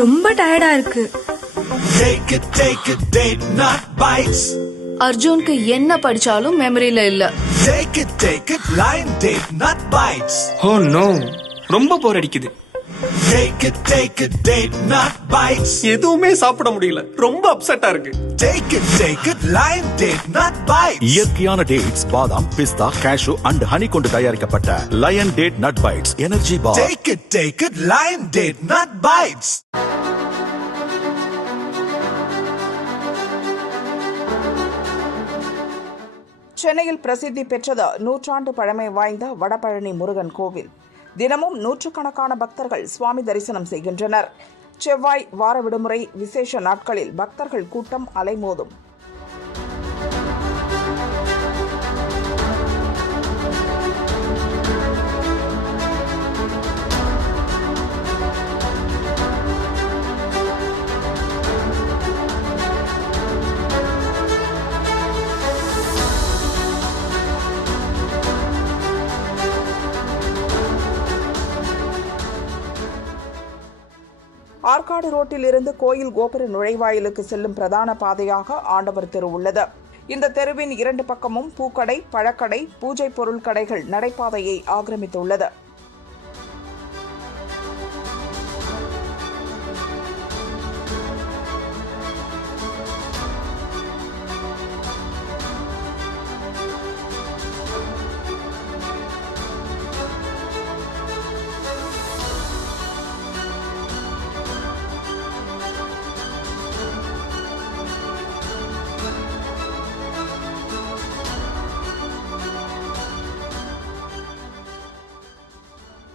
ரொம்ப டயர்டா இருக்கு. Take it, date not bites. அர்ஜுனுக்கு என்ன படிச்சாலும் மெமரியில இல்ல. Take it, line date not bites. Oh no, ரொம்ப போர் அடிக்குது. Take it, date not bites. எதுவுமே சாப்பிட முடியல, ரொம்ப அப்செட்டா இருக்கு. Take it, line date not bites. இயற்கையான டேட்ஸ், பாதாம், பிஸ்தா, கேஷு அண்ட் ஹனி கொண்டு தயாரிக்கப்பட்ட lion date nut bites energy bar. Take it, line date not bites. சென்னையில் பிரசித்தி பெற்றது நூற்றாண்டு பழமை வாய்ந்த வடபழனி முருகன் கோவில். தினமும் நூற்றுக்கணக்கான பக்தர்கள் சுவாமி தரிசனம் செய்கின்றனர். செவ்வாய், வார விடுமுறை, விசேஷ நாட்களில் பக்தர்கள் கூட்டம் அலைமோதும். ஆற்காடு ரோட்டில் இருந்து கோயில் கோபுர நுழைவாயிலுக்கு செல்லும் பிரதான பாதையாக ஆண்டவர் தெரு உள்ளது. இந்த தெருவின் 2 பக்கமும் பூக்கடை, பழக்கடை, பூஜை பொருள் கடைகள் நடைபாதையை ஆக்கிரமித்துள்ளது.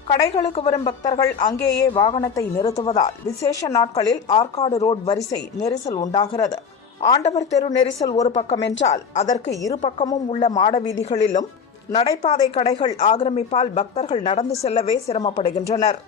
கடைகளுக்கு வரும் பக்தர்கள் அங்கேயே வாகனத்தை நிறுத்துவதால் விசேஷ நாட்களில் ஆற்காடு ரோட் வரிசை நெரிசல் உண்டாகிறது. ஆண்டவர் தெரு நெரிசல் ஒரு பக்கம் என்றால், அதற்கு இரு பக்கமும் உள்ள மாட வீதிகளிலும் நடைபாதை கடைகள் ஆக்கிரமிப்பால் பக்தர்கள் நடந்து செல்லவே சிரமப்படுகின்றனர்.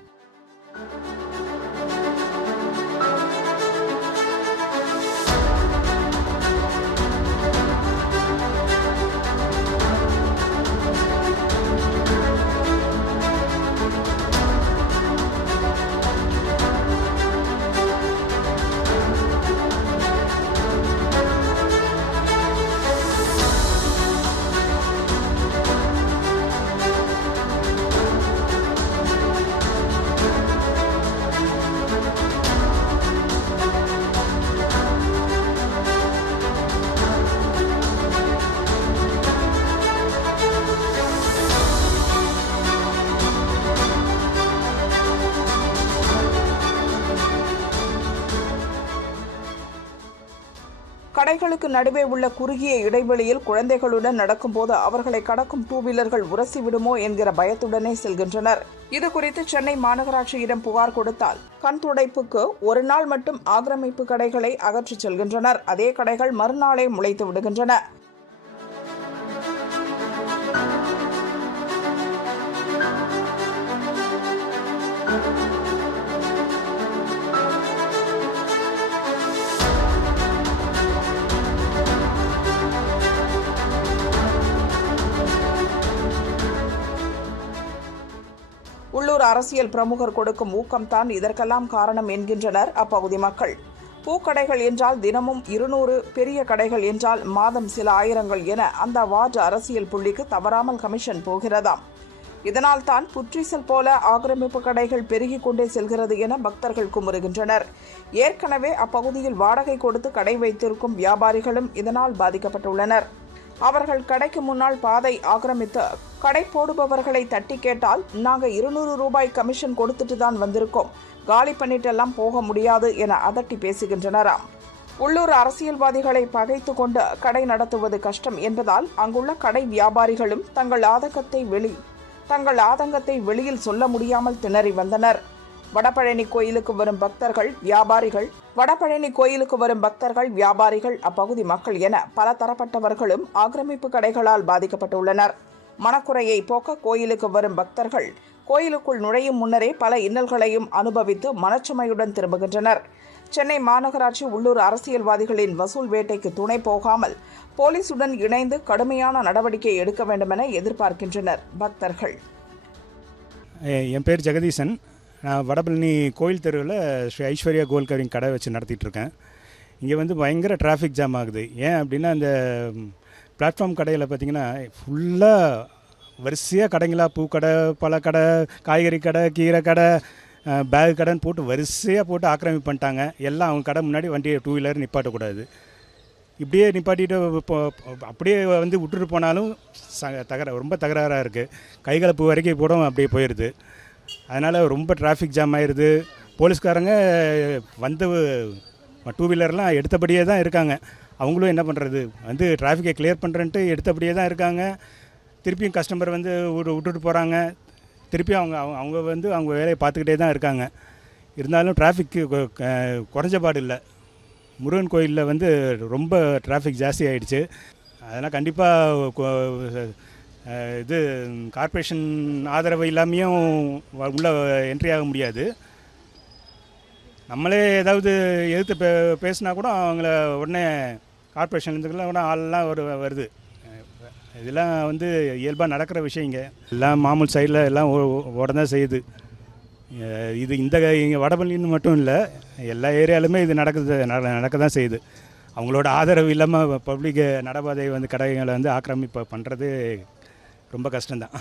கடைகளுக்கு நடுவே உள்ள குறுகிய இடைவெளியில் குழந்தைகளுடன் நடக்கும்போது அவர்களை கடக்கும் 2 வீலர்கள் உரசி விடுமோ என்கிற பயத்துடனே செல்கின்றனர். இதுகுறித்து சென்னை மாநகராட்சியிடம் புகார் கொடுத்தால் கண் துடைப்புக்கு ஒரு நாள் மட்டும் ஆக்கிரமிப்பு கடைகளை அகற்றிச் செல்கின்றனர். அதே கடைகள் மறுநாளே முளைத்து விடுகின்றன. உள்ளூர் அரசியல் பிரமுகர் கொடுக்கும் ஊக்கம்தான் இதற்கெல்லாம் காரணம் என்கின்றனர் அப்பகுதி மக்கள். பூக்கடைகள் என்றால் தினமும் 200, பெரிய கடைகள் என்றால் மாதம் சில ஆயிரங்கள் என அந்த வார்டு அரசியல் புள்ளிக்கு தவறாமல் கமிஷன் போகிறதாம். இதனால் தான் புற்றீசல் போல ஆக்கிரமிப்பு கடைகள் பெருகிக் கொண்டே செல்கிறது என பக்தர்கள் குமுறுகின்றனர். ஏற்கனவே அப்பகுதியில் வாடகை கொடுத்து கடை வைத்திருக்கும் வியாபாரிகளும் இதனால் பாதிக்கப்பட்டுள்ளனர். அவர்கள் கடைக்கு முன்னால் பாதை ஆக்கிரமித்து கடை போடுபவர்களை தட்டி கேட்டால், நாங்கள் 200 ரூபாய் கமிஷன் கொடுத்துட்டு தான் வந்திருக்கோம், காலி பண்ணிட்டெல்லாம் போக முடியாது என அதட்டி பேசுகின்றனராம். உள்ளூர் அரசியல்வாதிகளை பகைத்து கொண்டு கடை நடத்துவது கஷ்டம் என்பதால் அங்குள்ள கடை வியாபாரிகளும் தங்கள் ஆதங்கத்தை வெளியில் சொல்ல முடியாமல் திணறி வந்தனர். வடபழனி கோயிலுக்கு வரும் பக்தர்கள், வியாபாரிகள், அப்பகுதி மக்கள் என பல தரப்பட்டவர்களும் ஆக்கிரமிப்பு கடைகளால் பாதிக்கப்பட்டுள்ளனர். மனக்குறையை போக்க கோயிலுக்கு வரும் பக்தர்கள் கோயிலுக்குள் நுழையும் முன்னரே பல இன்னல்களையும் அனுபவித்து மனச்சுமையுடன் திரும்புகின்றனர். சென்னை மாநகராட்சி உள்ளூர் அரசியல்வாதிகளின் வசூல் வேட்டைக்கு துணை போகாமல் போலீசுடன் இணைந்து கடுமையான நடவடிக்கை எடுக்க வேண்டுமென எதிர்பார்க்கின்றனர் பக்தர்கள். என் பேர் ஜெகதீசன். நான் வடபழனி கோயில் தெருவில் ஸ்ரீ ஐஸ்வர்யா கோல்ட் கவரிங் கடை வச்சு நடத்திட்டுருக்கேன். இங்கே வந்து பயங்கர டிராஃபிக் ஜாம் ஆகுது. ஏன் அப்படின்னா அந்த பிளாட்ஃபார்ம் கடையில் பார்த்திங்கன்னா ஃபுல்லாக வரிசையாக கடைங்களாக பூக்கடை, பழக்கடை, காய்கறி கடை, கீரை கடை, பேக் கடைன்னு போட்டு வரிசையாக போட்டு ஆக்கிரமிப்பு பண்ணிட்டாங்க. எல்லாம் அவங்க கடை முன்னாடி வண்டியை 2 வீலர் நிப்பாட்டக்கூடாது. இப்படியே நிப்பாட்டிட்டு அப்படியே வந்து விட்டுட்டு போனாலும் ரொம்ப தகராறாக இருக்குது. கைகலப்பு வரைக்கும் கூட அப்படியே போயிடுது. அதனால் ரொம்ப டிராஃபிக் ஜாம் ஆயிடுது. போலீஸ்காரங்க வந்து 2 வீலர்லாம் எடுத்தபடியே தான் இருக்காங்க. அவங்களும் என்ன பண்ணுறது, வந்து டிராஃபிக்கை கிளியர் பண்ணுறேன்ட்டு எடுத்தபடியே தான் இருக்காங்க. திருப்பியும் கஸ்டமர் வந்து விட்டுட்டு போகிறாங்க. திருப்பியும் அவங்க வந்து அவங்க வேலையை பார்த்துக்கிட்டே தான் இருக்காங்க. இருந்தாலும் டிராஃபிக்கு குறைஞ்ச பாடு இல்லை. முருகன் கோயிலில் வந்து ரொம்ப டிராஃபிக் ஜாஸ்தி ஆகிடுச்சு. அதெல்லாம் கண்டிப்பாக இது கார்ப்பரேஷன் ஆதரவு இல்லாமையும் உள்ளே என்ட்ரி ஆக முடியாது. நம்மளே ஏதாவது எதிர்த்து பேசினா கூட அவங்கள உடனே கார்ப்பரேஷன்லேருந்துலாம் கூட ஆள்லாம் வருது. இதெல்லாம் வந்து இயல்பாக நடக்கிற விஷயங்க. எல்லாம் மாமூல் சைடில் எல்லாம் ஓட தான் செய்யுது. இது இங்கே வடபழனின்னு மட்டும் இல்லை, எல்லா ஏரியாலுமே இது நடக்க தான் செய்யுது. அவங்களோட ஆதரவு இல்லாமல் பப்ளிக் நடைபாதை வந்து கடைகளை வந்து ஆக்கிரமிப்பு பண்ணுறது ரொம்ப கஷ்டம்தான்.